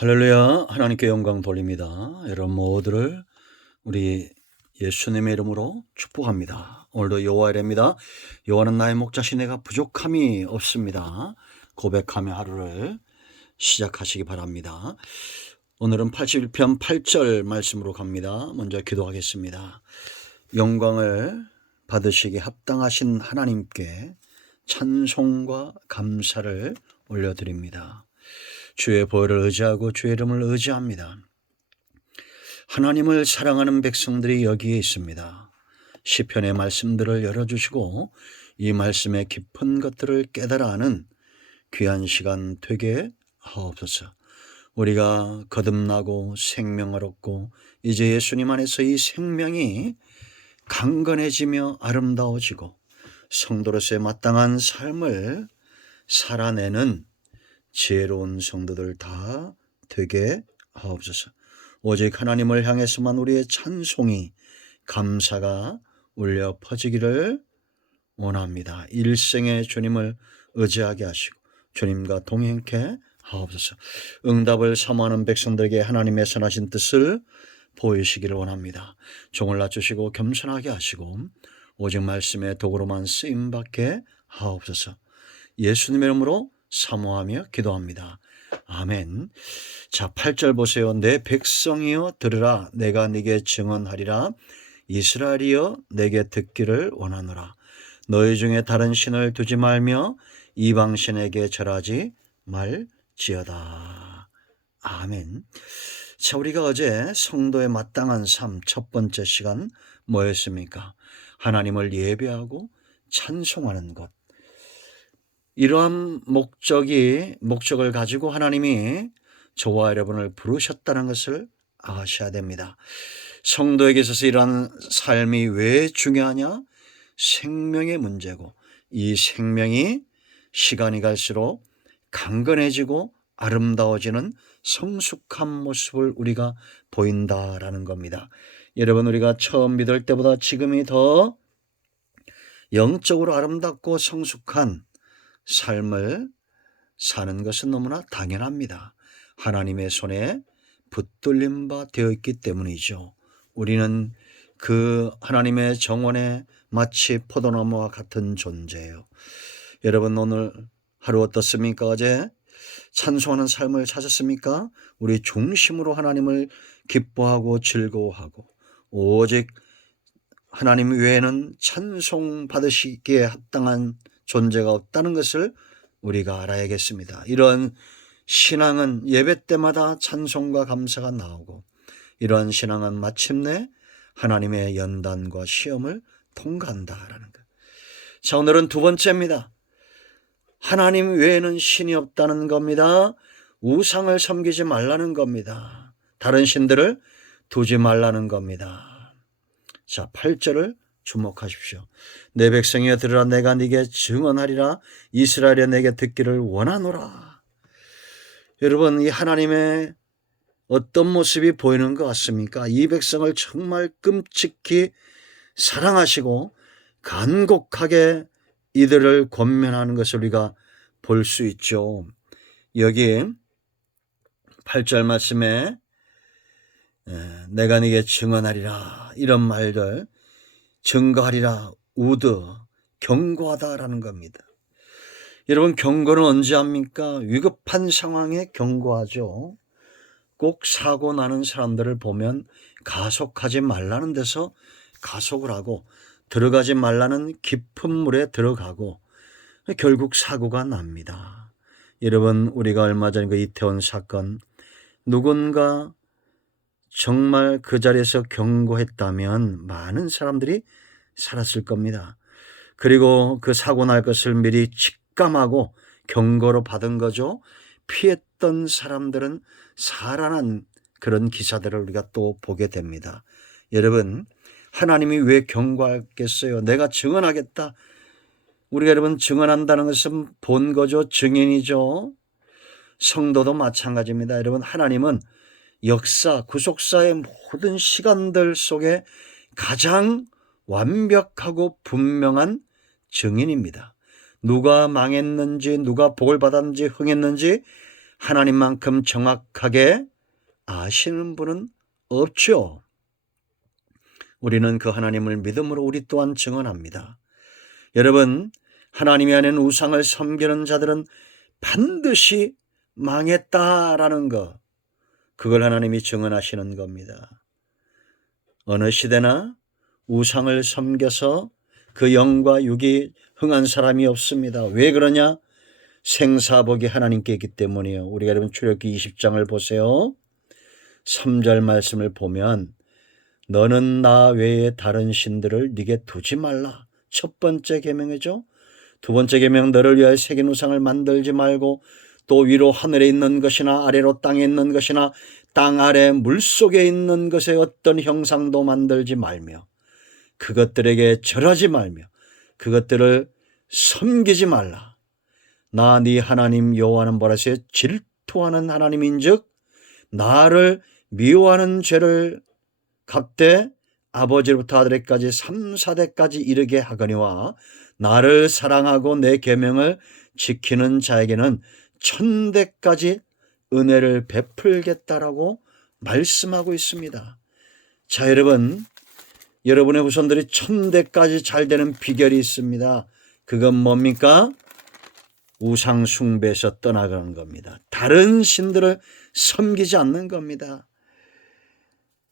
할렐루야. 하나님께 영광 돌립니다. 여러분 모두를 우리 예수님의 이름으로 축복합니다. 오늘도 여호와의 일입니다. 여호와는 나의 목자시 내가 부족함이 없습니다. 고백하며 하루를 시작하시기 바랍니다. 오늘은 81편 8절 말씀으로 갑니다. 먼저 기도하겠습니다. 영광을 받으시기 합당하신 하나님께 찬송과 감사를 올려드립니다. 주의 보혈을 의지하고 주의 이름을 의지합니다. 하나님을 사랑하는 백성들이 여기에 있습니다. 시편의 말씀들을 열어주시고 이 말씀의 깊은 것들을 깨달아 하는 귀한 시간 되게 하옵소서. 우리가 거듭나고 생명을 얻고 이제 예수님 안에서 이 생명이 강건해지며 아름다워지고 성도로서의 마땅한 삶을 살아내는 지혜로운 성도들 다 되게 하옵소서. 오직 하나님을 향해서만 우리의 찬송이 감사가 울려 퍼지기를 원합니다. 일생의 주님을 의지하게 하시고 주님과 동행케 하옵소서. 응답을 사모하는 백성들에게 하나님의 선하신 뜻을 보이시기를 원합니다. 종을 낮추시고 겸손하게 하시고 오직 말씀의 도구로만 쓰임받게 하옵소서. 예수님의 이름으로 사모하며 기도합니다. 아멘. 자, 8절 보세요. 내 백성이여 들으라. 내가 네게 증언하리라. 이스라엘이여 내게 듣기를 원하노라. 너희 중에 다른 신을 두지 말며 이방 신에게 절하지 말지어다. 아멘. 자, 우리가 어제 성도의 마땅한 삶 첫 번째 시간 뭐였습니까? 하나님을 예배하고 찬송하는 것. 이러한 목적을 가지고 하나님이 저와 여러분을 부르셨다는 것을 아셔야 됩니다. 성도에게 있어서 이러한 삶이 왜 중요하냐? 생명의 문제고 이 생명이 시간이 갈수록 강건해지고 아름다워지는 성숙한 모습을 우리가 보인다라는 겁니다. 여러분, 우리가 처음 믿을 때보다 지금이 더 영적으로 아름답고 성숙한 삶을 사는 것은 너무나 당연합니다. 하나님의 손에 붙들림 바 되어 있기 때문이죠. 우리는 그 하나님의 정원에 마치 포도나무와 같은 존재예요. 여러분, 오늘 하루 어떻습니까? 어제 찬송하는 삶을 찾았습니까? 우리 중심으로 하나님을 기뻐하고 즐거워하고 오직 하나님 외에는 찬송 받으시기에 합당한 존재가 없다는 것을 우리가 알아야겠습니다. 이런 신앙은 예배 때마다 찬송과 감사가 나오고 이러한 신앙은 마침내 하나님의 연단과 시험을 통과한다라는 것. 자, 오늘은 두 번째입니다. 하나님 외에는 신이 없다는 겁니다. 우상을 섬기지 말라는 겁니다. 다른 신들을 두지 말라는 겁니다. 자, 8절을 주목하십시오. 내 백성이여 들으라. 내가 네게 증언하리라. 이스라엘이여 내게 듣기를 원하노라. 여러분, 이 하나님의 어떤 모습이 보이는 것 같습니까? 이 백성을 정말 끔찍히 사랑하시고 간곡하게 이들을 권면하는 것을 우리가 볼 수 있죠. 여기 8절 말씀에 내가 네게 증언하리라 이런 말들, 증거하리라, 우드, 경고하다라는 겁니다. 여러분, 경고는 언제 합니까? 위급한 상황에 경고하죠. 꼭 사고 나는 사람들을 보면 가속하지 말라는 데서 가속을 하고 들어가지 말라는 깊은 물에 들어가고 결국 사고가 납니다. 여러분, 우리가 얼마 전 그 이태원 사건, 누군가 정말 그 자리에서 경고했다면 많은 사람들이 살았을 겁니다. 그리고 그 사고 날 것을 미리 직감하고 경고로 받은 거죠. 피했던 사람들은 살아난 그런 기사들을 우리가 또 보게 됩니다. 여러분, 하나님이 왜 경고하겠어요? 내가 증언하겠다. 우리가 여러분 증언한다는 것은 본 거죠. 증인이죠. 성도도 마찬가지입니다. 여러분, 하나님은 역사, 구속사의 모든 시간들 속에 가장 완벽하고 분명한 증인입니다. 누가 망했는지, 누가 복을 받았는지, 흥했는지 하나님만큼 정확하게 아시는 분은 없죠. 우리는 그 하나님을 믿음으로 우리 또한 증언합니다. 여러분, 하나님이 아닌 우상을 섬기는 자들은 반드시 망했다라는 것, 그걸 하나님이 증언하시는 겁니다. 어느 시대나 우상을 섬겨서 그 영과 육이 흥한 사람이 없습니다. 왜 그러냐? 생사복이 하나님께 있기 때문이에요. 우리가 여러분 출애굽기 20장을 보세요. 3절 말씀을 보면 너는 나 외에 다른 신들을 네게 두지 말라. 첫 번째 계명이죠. 두 번째 계명, 너를 위하여 새긴 우상을 만들지 말고 또 위로 하늘에 있는 것이나 아래로 땅에 있는 것이나 땅 아래 물속에 있는 것의 어떤 형상도 만들지 말며 그것들에게 절하지 말며 그것들을 섬기지 말라. 나 네 하나님 여호와는 보라시에 질투하는 하나님인즉 나를 미워하는 죄를 갚되 아버지로부터 아들에까지 3, 4대까지 이르게 하거니와 나를 사랑하고 내 계명을 지키는 자에게는 1000대까지 은혜를 베풀겠다라고 말씀하고 있습니다. 자, 여러분의 후손들이 1000대까지 잘 되는 비결이 있습니다. 그건 뭡니까? 우상 숭배에서 떠나가는 겁니다. 다른 신들을 섬기지 않는 겁니다.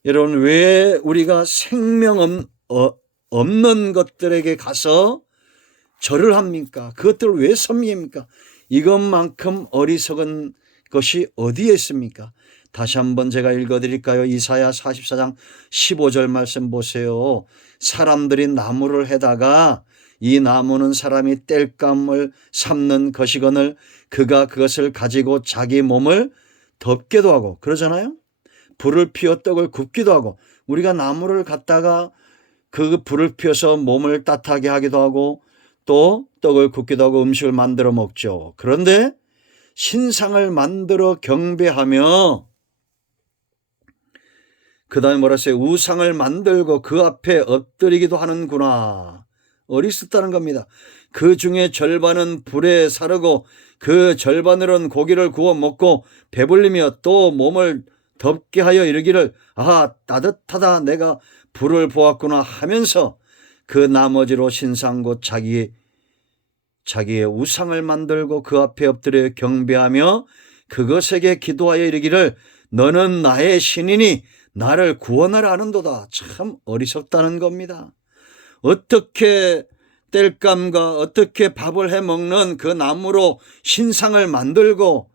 여러분, 왜 우리가 생명 없는 것들에게 가서 절을 합니까? 그것들을 왜 섬깁니까? 이것만큼 어리석은 것이 어디에 있습니까? 다시 한번 제가 읽어드릴까요? 이사야 44장 15절 말씀 보세요. 사람들이 나무를 해다가 이 나무는 사람이 땔감을 삶는 것이거늘 그가 그것을 가지고 자기 몸을 덮게도 하고 그러잖아요. 불을 피워 떡을 굽기도 하고 우리가 나무를 갖다가 그 불을 피워서 몸을 따뜻하게 하기도 하고 또 떡을 굽기도 하고 음식을 만들어 먹죠. 그런데 신상을 만들어 경배하며 그 다음에 뭐라 했어요? 우상을 만들고 그 앞에 엎드리기도 하는구나. 어리석다는 겁니다. 그 중에 절반은 불에 사르고 그 절반으로는 고기를 구워 먹고 배불리며 또 몸을 덥게 하여 이르기를 아하 따뜻하다 내가 불을 보았구나 하면서 그 나머지로 신상 곧 자기의 우상을 만들고 그 앞에 엎드려 경배하며 그것에게 기도하여 이르기를 너는 나의 신이니 나를 구원하라 하는도다. 참 어리석다는 겁니다. 어떻게 땔감과 어떻게 밥을 해 먹는 그 나무로 신상을 만들고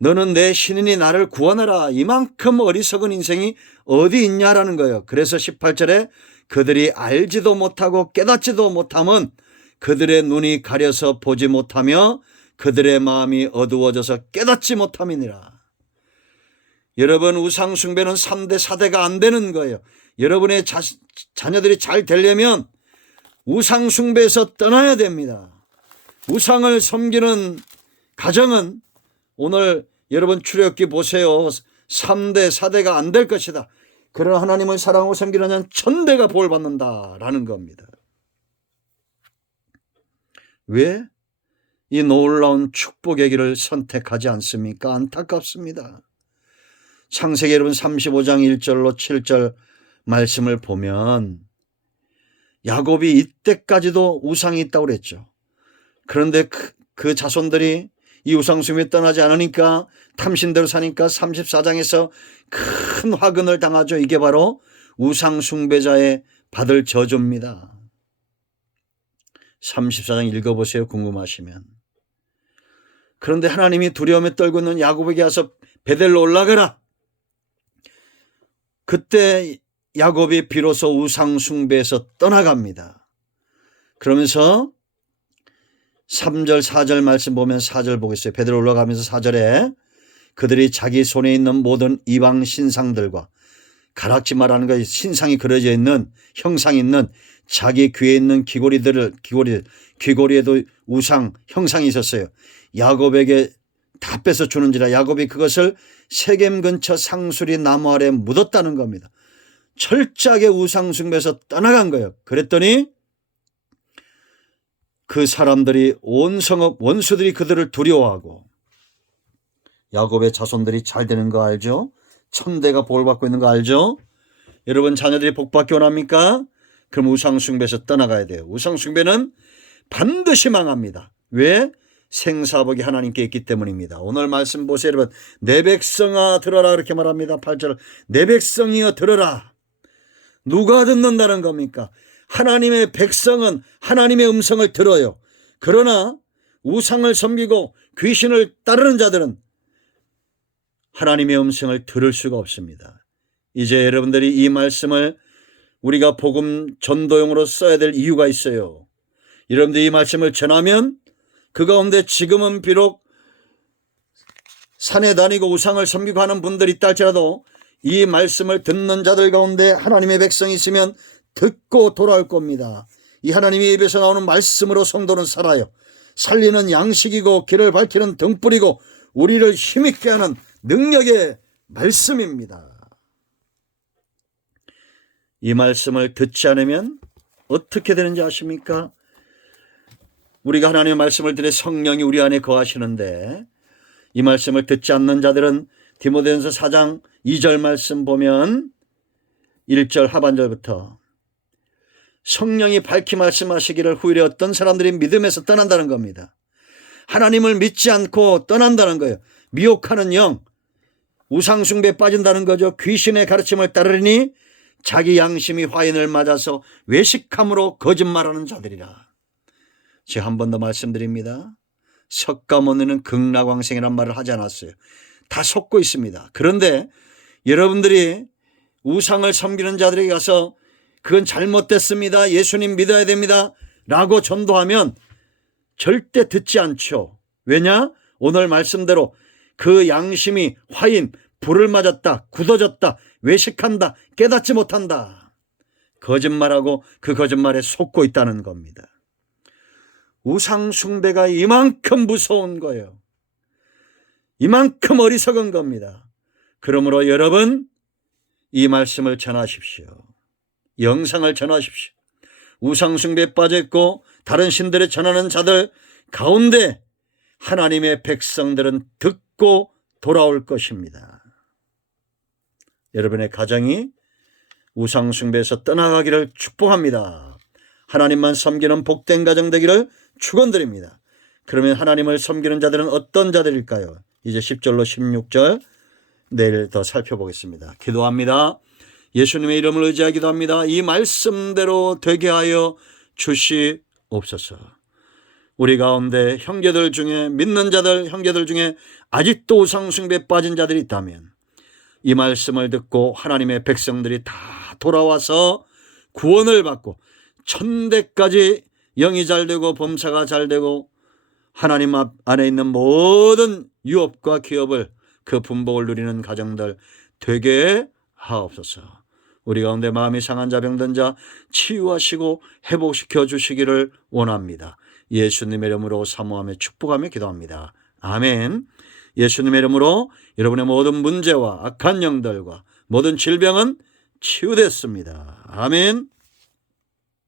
너는 내 신이니 나를 구원하라. 이만큼 어리석은 인생이 어디 있냐라는 거예요. 그래서 18절에 그들이 알지도 못하고 깨닫지도 못하면 그들의 눈이 가려서 보지 못하며 그들의 마음이 어두워져서 깨닫지 못함이니라. 여러분, 우상 숭배는 3대 4대가 안 되는 거예요. 여러분의 자녀들이 잘 되려면 우상 숭배에서 떠나야 됩니다. 우상을 섬기는 가정은 오늘 여러분 출애굽기 보세요. 3대 4대가 안 될 것이다. 그러나 하나님을 사랑하고 섬기는 자는 1000대가 복을 받는다라는 겁니다. 왜 이 놀라운 축복의 길을 선택하지 않습니까? 안타깝습니다. 창세기 여러분 35장 1절로 7절 말씀을 보면 야곱이 이때까지도 우상이 있다고 그랬죠. 그런데 그 자손들이 이 우상숭배에 떠나지 않으니까 탐신대로 사니까 34장에서 큰 화근을 당하죠. 이게 바로 우상숭배자의 받을 저주입니다. 34장 읽어보세요. 궁금하시면. 그런데 하나님이 두려움에 떨고 있는 야곱에게 와서 베델로 올라가라. 그때 야곱이 비로소 우상숭배에서 떠나갑니다. 그러면서 3절 4절 말씀 보면 4절 보겠어요. 베드로 올라가면서 4절에 그들이 자기 손에 있는 모든 이방 신상들과 가락지마라는 거 신상이 그려져 있는 형상이 있는 자기 귀에 있는 귀고리에도 우상 형상이 있었어요. 야곱에게 다 뺏어 주는지라 야곱이 그것을 세겜 근처 상수리 나무 아래 묻었다는 겁니다. 철저하게 우상 숭배에서 떠나간 거예요. 그랬더니 그 사람들이 온 성읍 원수들이 그들을 두려워하고 야곱의 자손들이 잘 되는 거 알죠? 천대가 복을 받고 있는 거 알죠? 여러분 자녀들이 복 받기 원합니까? 그럼 우상숭배에서 떠나가야 돼요. 우상숭배는 반드시 망합니다. 왜? 생사복이 하나님께 있기 때문입니다. 오늘 말씀 보세요 여러분. 내 백성아 들어라 그렇게 말합니다. 8절 내 백성이여 들어라. 누가 듣는다는 겁니까? 하나님의 백성은 하나님의 음성을 들어요. 그러나 우상을 섬기고 귀신을 따르는 자들은 하나님의 음성을 들을 수가 없습니다. 이제 여러분들이 이 말씀을 우리가 복음 전도용으로 써야 될 이유가 있어요. 여러분들이 이 말씀을 전하면 그 가운데 지금은 비록 산에 다니고 우상을 섬기고 하는 분들이 있다 할지라도 이 말씀을 듣는 자들 가운데 하나님의 백성이 있으면 듣고 돌아올 겁니다. 이 하나님의 입에서 나오는 말씀으로 성도는 살아요. 살리는 양식이고 길을 밝히는 등불이고 우리를 힘있게 하는 능력의 말씀입니다. 이 말씀을 듣지 않으면 어떻게 되는지 아십니까? 우리가 하나님의 말씀을 들에 성령이 우리 안에 거하시는데 이 말씀을 듣지 않는 자들은 디모데전서 4장 2절 말씀 보면 1절 하반절부터 성령이 밝히 말씀하시기를 후일에 어떤 사람들이 믿음에서 떠난다는 겁니다. 하나님을 믿지 않고 떠난다는 거예요. 미혹하는 영, 우상숭배에 빠진다는 거죠. 귀신의 가르침을 따르니 자기 양심이 화인을 맞아서 외식함으로 거짓말하는 자들이라. 제가 한 번 더 말씀드립니다. 석가모니는 극락왕생이란 말을 하지 않았어요. 다 속고 있습니다. 그런데 여러분들이 우상을 섬기는 자들에게 가서 그건 잘못됐습니다. 예수님 믿어야 됩니다. 라고 전도하면 절대 듣지 않죠. 왜냐? 오늘 말씀대로 그 양심이 화인, 불을 맞았다, 굳어졌다, 외식한다, 깨닫지 못한다. 거짓말하고 그 거짓말에 속고 있다는 겁니다. 우상 숭배가 이만큼 무서운 거예요. 이만큼 어리석은 겁니다. 그러므로 여러분 이 말씀을 전하십시오. 영상을 전하십시오. 우상 숭배에 빠져있고 다른 신들에 전하는 자들 가운데 하나님의 백성들은 듣고 돌아올 것입니다. 여러분의 가정이 우상 숭배에서 떠나가기를 축복합니다. 하나님만 섬기는 복된 가정 되기를 축원드립니다. 그러면 하나님을 섬기는 자들은 어떤 자들일까요? 이제 10절로 16절 내일 더 살펴보겠습니다. 기도합니다. 예수님의 이름을 의지하기도 합니다. 이 말씀대로 되게 하여 주시옵소서. 우리 가운데 형제들 중에 믿는 자들, 형제들 중에 아직도 우상 숭배에 빠진 자들이 있다면 이 말씀을 듣고 하나님의 백성들이 다 돌아와서 구원을 받고 천대까지 영이 잘 되고 범사가 잘 되고 하나님 안에 있는 모든 유업과 기업을 그 분복을 누리는 가정들 되게 하옵소서. 우리 가운데 마음이 상한 자 병든 자 치유하시고 회복시켜 주시기를 원합니다. 예수님의 이름으로 사모하며 축복하며 기도합니다. 아멘. 예수님의 이름으로 여러분의 모든 문제와 악한 영들과 모든 질병은 치유됐습니다. 아멘.